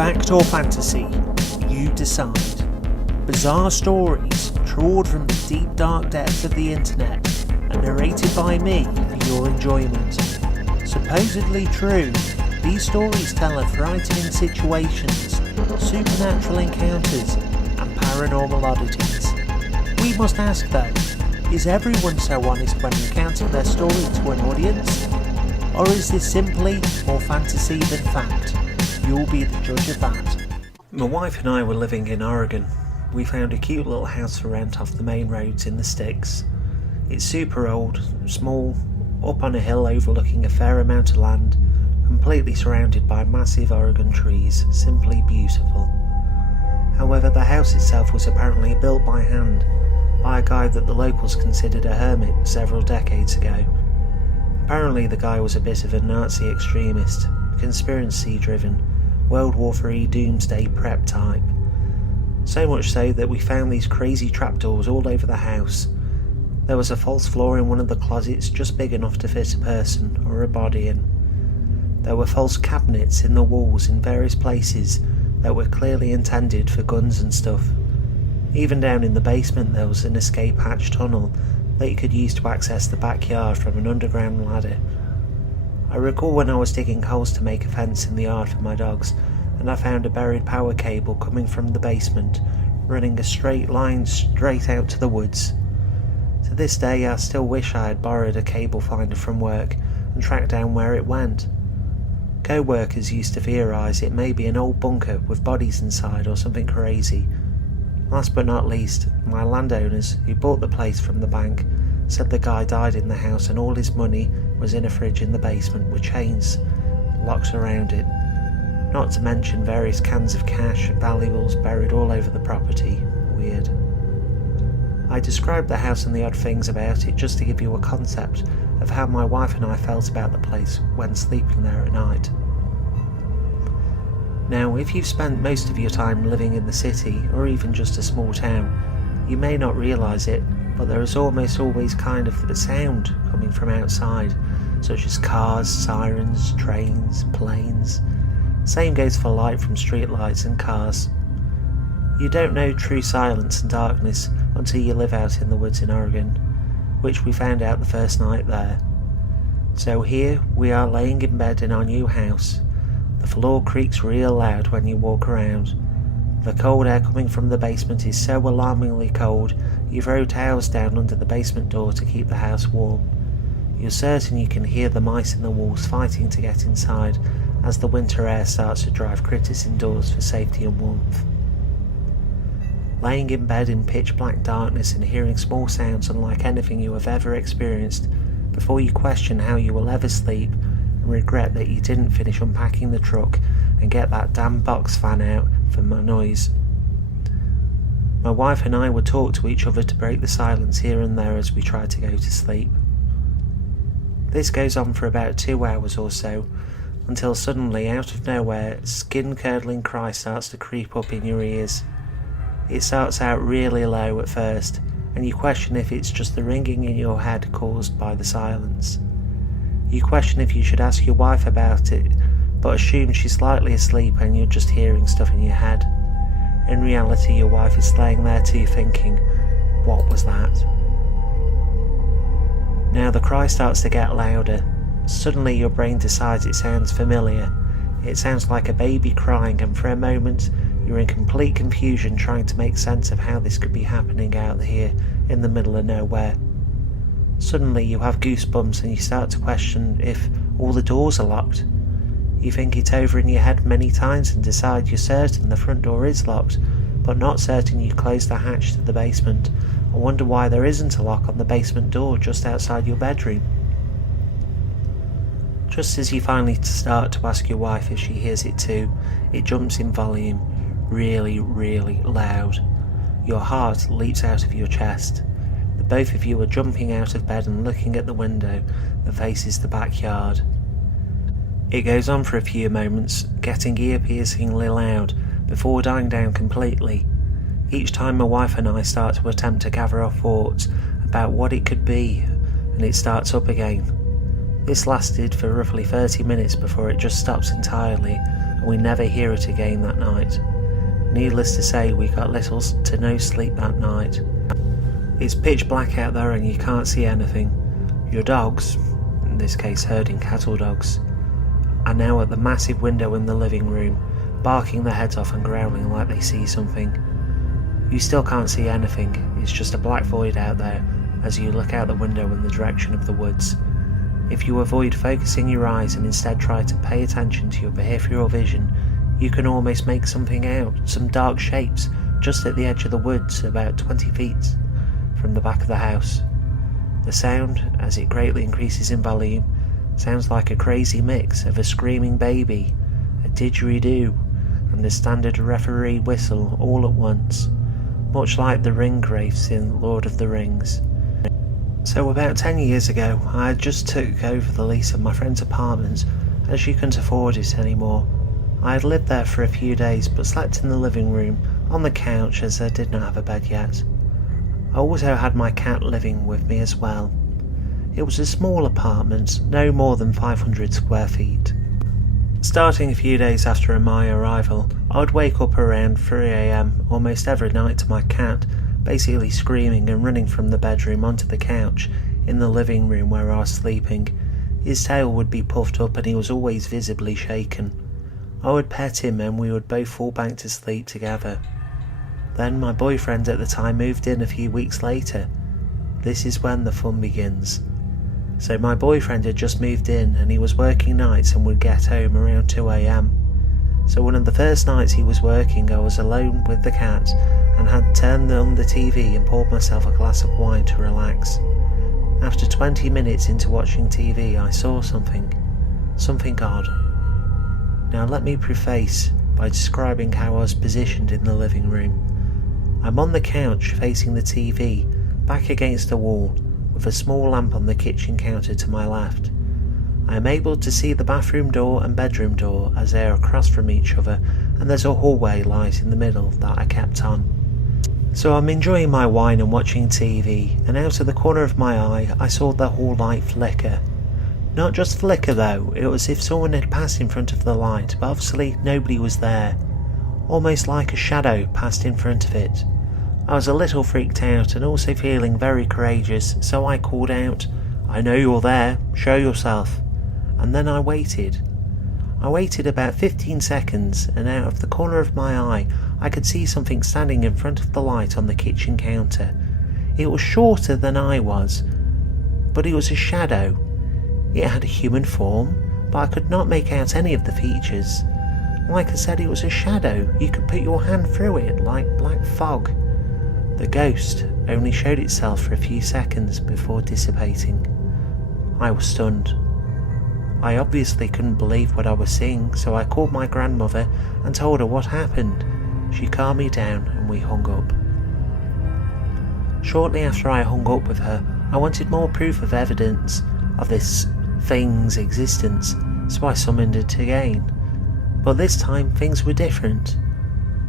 Fact or fantasy, you decide. Bizarre stories trawled from the deep dark depths of the internet and narrated by me for your enjoyment. Supposedly true, these stories tell of frightening situations, supernatural encounters and paranormal oddities. We must ask though, is everyone so honest when recounting their story to an audience? Or is this simply more fantasy than fact? You'll be the judge of that. My wife and I were living in Oregon. We found a cute little house for rent off the main roads in the sticks. It's super old, small, up on a hill overlooking a fair amount of land, completely surrounded by massive Oregon trees, simply beautiful. However, the house itself was apparently built by hand, by a guy that the locals considered a hermit several decades ago. Apparently the guy was a bit of a Nazi extremist, conspiracy driven, World War III doomsday prep type. So much so that we found these crazy trapdoors all over the house. There was a false floor in one of the closets just big enough to fit a person or a body in. There were false cabinets in the walls in various places that were clearly intended for guns and stuff. Even down in the basement there was an escape hatch tunnel that you could use to access the backyard from an underground ladder. I recall when I was digging holes to make a fence in the yard for my dogs, and I found a buried power cable coming from the basement, running a straight line straight out to the woods. To this day I still wish I had borrowed a cable finder from work and tracked down where it went. Co-workers used to theorise it may be an old bunker with bodies inside or something crazy. Last but not least, my landowners, who bought the place from the bank, said the guy died in the house and all his money was in a fridge in the basement with chains, locks around it. Not to mention various cans of cash and valuables buried all over the property. Weird. I described the house and the odd things about it just to give you a concept of how my wife and I felt about the place when sleeping there at night. Now, if you've spent most of your time living in the city or even just a small town, you may not realise it, but there is almost always kind of a sound coming from outside, such as cars, sirens, trains, planes. Same goes for light from streetlights and cars. You don't know true silence and darkness until you live out in the woods in Oregon, which we found out the first night there. So here we are laying in bed in our new house. The floor creaks real loud when you walk around. The cold air coming from the basement is so alarmingly cold, you throw towels down under the basement door to keep the house warm. You're certain you can hear the mice in the walls fighting to get inside as the winter air starts to drive critters indoors for safety and warmth. Laying in bed in pitch black darkness and hearing small sounds unlike anything you have ever experienced before you question how you will ever sleep and regret that you didn't finish unpacking the truck and get that damn box fan out for my noise. My wife and I would talk to each other to break the silence here and there as we tried to go to sleep. This goes on for about 2 hours or so, until suddenly, out of nowhere, a skin-curdling cry starts to creep up in your ears. It starts out really low at first, and you question if it's just the ringing in your head caused by the silence. You question if you should ask your wife about it, but assume she's slightly asleep and you're just hearing stuff in your head. In reality, your wife is laying there too thinking, what was that? Now the cry starts to get louder. Suddenly your brain decides it sounds familiar. It sounds like a baby crying, and for a moment you're in complete confusion trying to make sense of how this could be happening out here in the middle of nowhere. Suddenly you have goosebumps and you start to question if all the doors are locked. You think it over in your head many times and decide you're certain the front door is locked, but not certain you closed the hatch to the basement, and wonder why there isn't a lock on the basement door just outside your bedroom. Just as you finally start to ask your wife if she hears it too, it jumps in volume, really, really loud. Your heart leaps out of your chest. The both of you are jumping out of bed and looking at the window that faces the backyard. It goes on for a few moments, getting ear-piercingly loud, before dying down completely. Each time my wife and I start to attempt to gather our thoughts about what it could be, and it starts up again. This lasted for roughly 30 minutes before it just stops entirely, and we never hear it again that night. Needless to say, we got little to no sleep that night. It's pitch black out there and you can't see anything. Your dogs, in this case herding cattle dogs, are now at the massive window in the living room, barking their heads off and growling like they see something. You still can't see anything, it's just a black void out there as you look out the window in the direction of the woods. If you avoid focusing your eyes and instead try to pay attention to your peripheral vision, you can almost make something out, some dark shapes just at the edge of the woods about 20 feet from the back of the house. The sound, as it greatly increases in volume, sounds like a crazy mix of a screaming baby, a didgeridoo, and a standard referee whistle all at once, much like the ring wraiths in Lord of the Rings. So about 10 years ago, I had just took over the lease of my friend's apartment as she couldn't afford it anymore. I had lived there for a few days but slept in the living room on the couch as I did not have a bed yet. I also had my cat living with me as well. It was a small apartment, no more than 500 square feet. Starting a few days after my arrival, I would wake up around 3 AM almost every night to my cat basically screaming and running from the bedroom onto the couch in the living room where I was sleeping. His tail would be puffed up and he was always visibly shaken. I would pet him and we would both fall back to sleep together. Then my boyfriend at the time moved in a few weeks later. This is when the fun begins. So my boyfriend had just moved in and he was working nights and would get home around 2 AM. So one of the first nights he was working, I was alone with the cat and had turned on the TV and poured myself a glass of wine to relax. After 20 minutes into watching TV, I saw something odd. Now let me preface by describing how I was positioned in the living room. I'm on the couch facing the TV, back against the wall, with a small lamp on the kitchen counter to my left. I am able to see the bathroom door and bedroom door as they are across from each other, and there's a hallway light in the middle that I kept on. So I'm enjoying my wine and watching TV, and out of the corner of my eye I saw the hall light flicker. Not just flicker though, it was as if someone had passed in front of the light, but obviously nobody was there. Almost like a shadow passed in front of it. I was a little freaked out and also feeling very courageous, so I called out, "I know you're there, show yourself." And then I waited. I waited about 15 seconds and out of the corner of my eye I could see something standing in front of the light on the kitchen counter. It was shorter than I was, but it was a shadow. It had a human form, but I could not make out any of the features. Like I said, it was a shadow. You could put your hand through it like black fog. The ghost only showed itself for a few seconds before dissipating. I was stunned. I obviously couldn't believe what I was seeing, so I called my grandmother and told her what happened. She calmed me down and we hung up. Shortly after I hung up with her, I wanted more proof of evidence of this thing's existence, so I summoned it again. But this time things were different.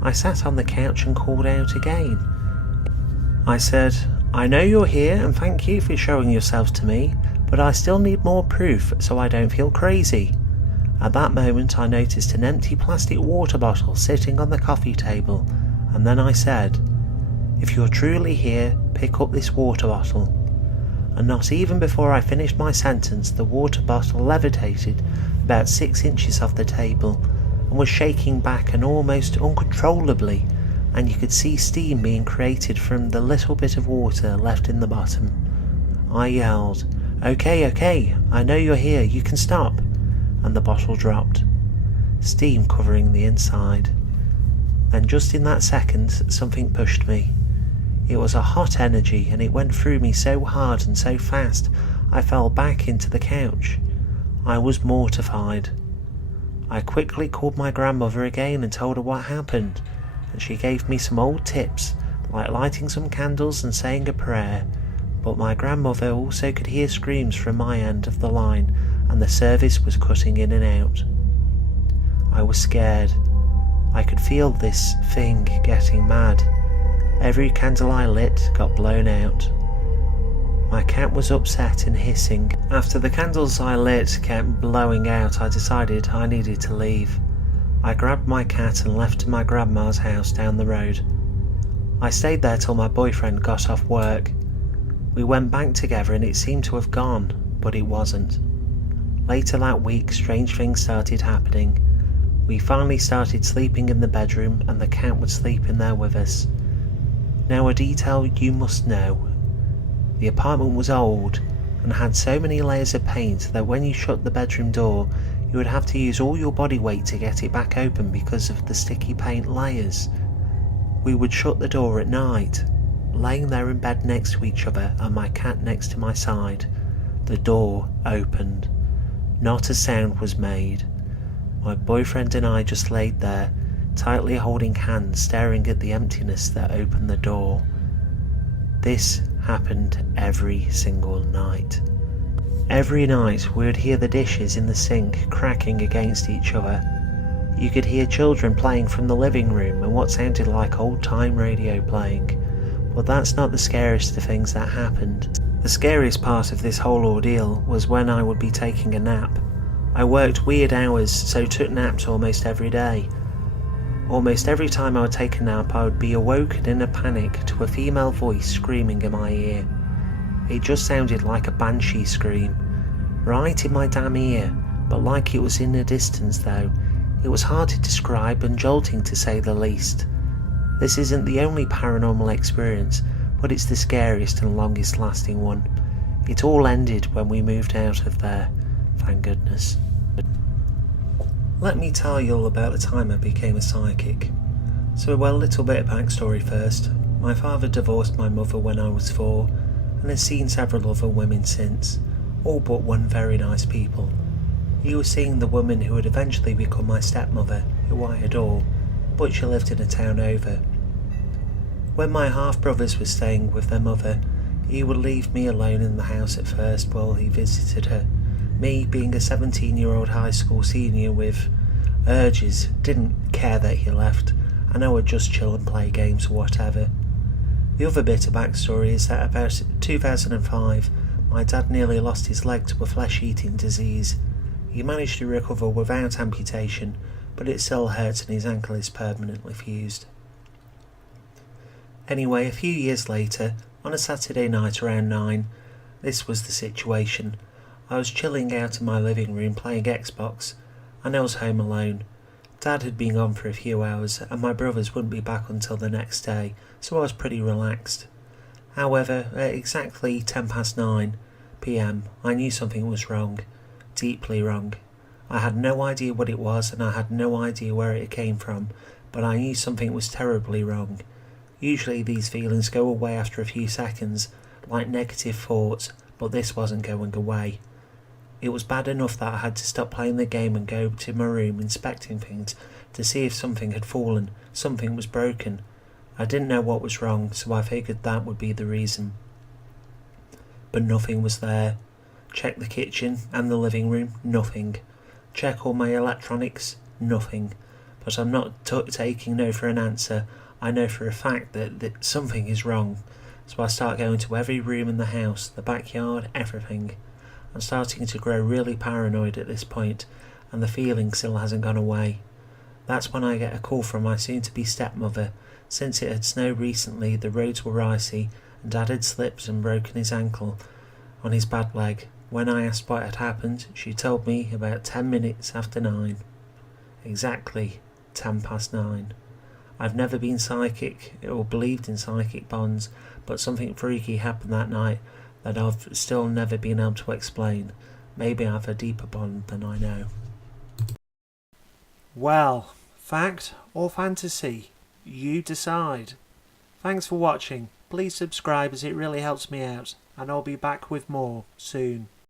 I sat on the couch and called out again. I said, "I know you're here and thank you for showing yourselves to me, but I still need more proof so I don't feel crazy." At that moment I noticed an empty plastic water bottle sitting on the coffee table, and then I said, "If you're truly here, pick up this water bottle." And not even before I finished my sentence, the water bottle levitated about 6 inches off the table and was shaking back and almost uncontrollably, and you could see steam being created from the little bit of water left in the bottom. I yelled, Okay, I know you're here, you can stop," and the bottle dropped, steam covering the inside. And just in that second, something pushed me. It was a hot energy and it went through me so hard and so fast, I fell back into the couch. I was mortified. I quickly called my grandmother again and told her what happened, and she gave me some old tips, like lighting some candles and saying a prayer. But my grandmother also could hear screams from my end of the line, and the service was cutting in and out. I was scared. I could feel this thing getting mad. Every candle I lit got blown out. My cat was upset and hissing. After the candles I lit kept blowing out, I decided I needed to leave. I grabbed my cat and left to my grandma's house down the road. I stayed there till my boyfriend got off work. We went back together and it seemed to have gone, but it wasn't. Later that week, strange things started happening. We finally started sleeping in the bedroom and the cat would sleep in there with us. Now, a detail you must know. The apartment was old and had so many layers of paint that when you shut the bedroom door, you would have to use all your body weight to get it back open because of the sticky paint layers. We would shut the door at night, laying there in bed next to each other and my cat next to my side. The door opened. Not a sound was made. My boyfriend and I just laid there, tightly holding hands, staring at the emptiness that opened the door. This happened every single night. Every night we would hear the dishes in the sink cracking against each other. You could hear children playing from the living room and what sounded like old-time radio playing. But that's not the scariest of things that happened. The scariest part of this whole ordeal was when I would be taking a nap. I worked weird hours, so took naps almost every day. Almost every time I would take a nap, I would be awoken in a panic to a female voice screaming in my ear. It just sounded like a banshee scream, right in my damn ear, but like it was in the distance though. It was hard to describe and jolting to say the least. This isn't the only paranormal experience, but it's the scariest and longest lasting one. It all ended when we moved out of there, thank goodness. Let me tell you all about the time I became a psychic. So, a little bit of backstory first. My father divorced my mother when I was 4 and has seen several other women since, all but one very nice people. He was seeing the woman who would eventually become my stepmother, who I adore, but she lived in a town over. When my half-brothers were staying with their mother, he would leave me alone in the house at first while he visited her. Me, being a 17-year-old high school senior with urges, didn't care that he left, and I would just chill and play games or whatever. The other bit of backstory is that about 2005, my dad nearly lost his leg to a flesh-eating disease. He managed to recover without amputation, but it still hurts and his ankle is permanently fused. Anyway, a few years later, on a Saturday night around 9, this was the situation. I was chilling out in my living room playing Xbox, and I was home alone. Dad had been gone for a few hours, and my brothers wouldn't be back until the next day, so I was pretty relaxed. However, at exactly 9 PM, I knew something was wrong. Deeply wrong. I had no idea what it was, and I had no idea where it came from, but I knew something was terribly wrong. Usually these feelings go away after a few seconds, like negative thoughts, but this wasn't going away. It was bad enough that I had to stop playing the game and go to my room inspecting things to see if something had fallen, something was broken. I didn't know what was wrong, so I figured that would be the reason. But nothing was there. Check the kitchen and the living room, nothing. Check all my electronics, nothing. But I'm not taking no for an answer. I know for a fact that something is wrong. So I start going to every room in the house, the backyard, everything. I'm starting to grow really paranoid at this point, and the feeling still hasn't gone away. That's when I get a call from my soon-to-be stepmother. Since it had snowed recently, the roads were icy, and Dad had slipped and broken his ankle on his bad leg. When I asked what had happened, she told me about 10 minutes after 9. Exactly 9. I've never been psychic or believed in psychic bonds, but something freaky happened that night that I've still never been able to explain. Maybe I have a deeper bond than I know. Well, fact or fantasy? You decide. Thanks for watching. Please subscribe as it really helps me out, and I'll be back with more soon.